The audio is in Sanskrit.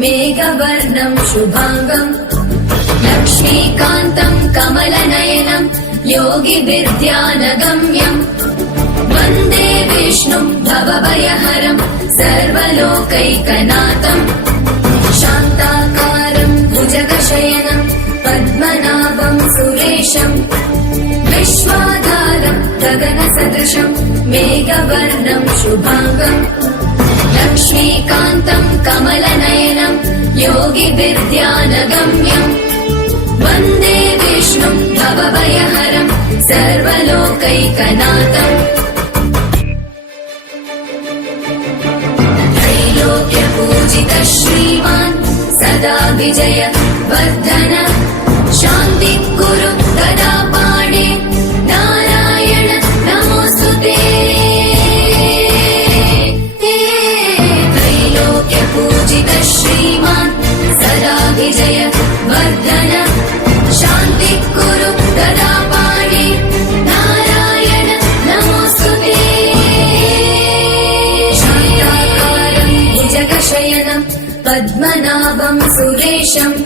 मेघवर्णं शुभाङ्गम् लक्ष्मीकान्तं कमलनयनं योगिभिर्ध्यानगम्यम् वन्दे विष्णुं भवभयहरं सर्वलोकैकनाथम् शान्ताकारं भुजगशयनं पद्मनाभं सुरेशम् विश्वाधारं गगनसदृशं मेघवर्णं शुभाङ्गम् लक्ष्मीकान्तं कमलनयनं योगिभिर्ध्यानगम्यम् वन्दे विष्णुं भवभयहरं सर्वलोकैकनाथम् त्रैलोक्यपूजितः श्रीमान् सदा विजय वर्धन शान्ति कुरु गदा पाणे नारायण नमोऽस्तुते त्रैलोक्यपूजितः श्रीमान् सदा विजय वर्धन शान्ति कुरु गदा पाणे नारायण नमोऽस्तुते शान्ताकारं भुजगशयनं पद्मनाभं सुरेशम्